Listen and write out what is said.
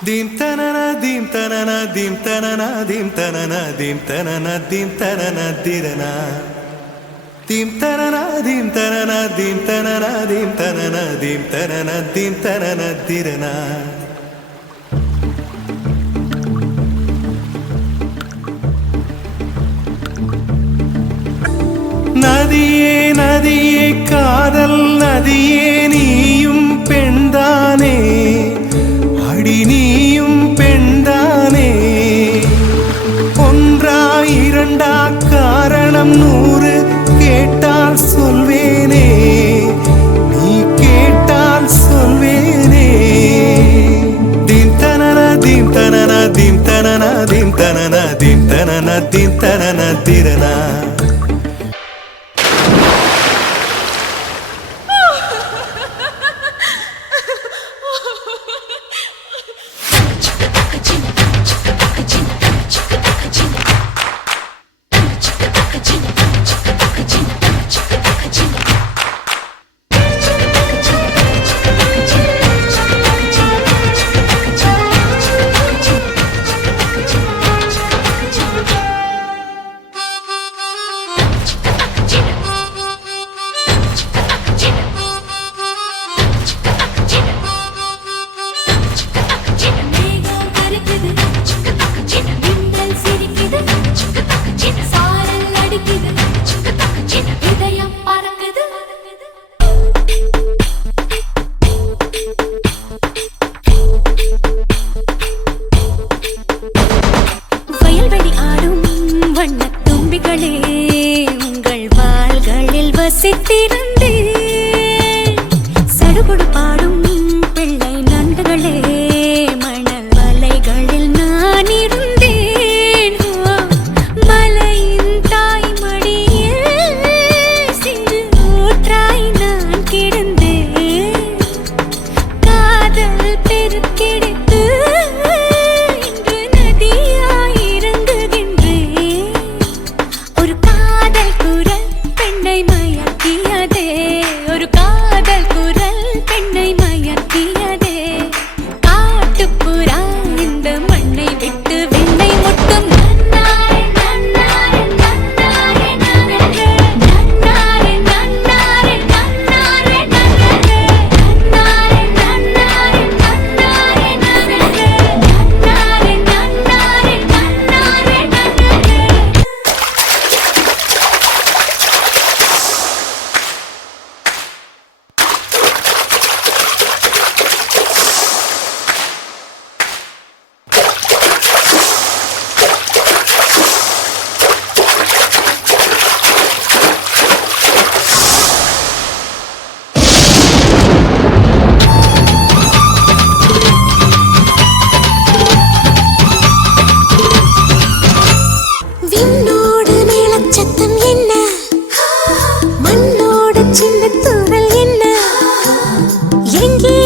Dim tanana dim tanana dim tanana dim tanana dim tanana dim tanana dirana dim tanana dim tanana dim tanana dim tanana dim tanana dim tanana dirana நதியே நதியே காதல் நதியே நீயும் பெண்தானே அடி நீயும் பெண்தானே ஒன்றா இரண்டா காரணம் 100 கேட்டால் சொல்வேனே நீ கேட்டால் சொல்வேனே தீம் தனன தீம் தனன தீம் தனன தீம் தனன தீம் தனன தீம் தனன திரனா வசித்திருந்தே சடுகுடு பாடும் பிள்ளை நண்டுகளே மணல் வலைகளில் நான் இருந்தேன் மலையின் தாய் மடியில் சிறு ஊற்றாய் நான் கிடந்தேன் காதல் பெருக்கெடுத்து இன்று நதியாய் இறங்குகின்றேன் ஒரு காதல் குரல் பெண்ணை மயக்கியதே ஒரு காதல் குரல் பெண்ணை மயக்கியதே காட்டுப்புறா இந்த மண்ணை விட்டு விண்ணை முட்டும் நன்னாரே நன்னாரே நன்னாரே நன்னாரே நன்னாரே நன்னாரே நன்னாரே நன்னாரே நன்னாரே நன்னாரே நன்னாரே நன்னாரே நன்னாரே நன்னாரே விண்ணோடு மேளச்சத்தம் என்ன மண்ணோடு சின்ன தூவல் என்ன எங்கே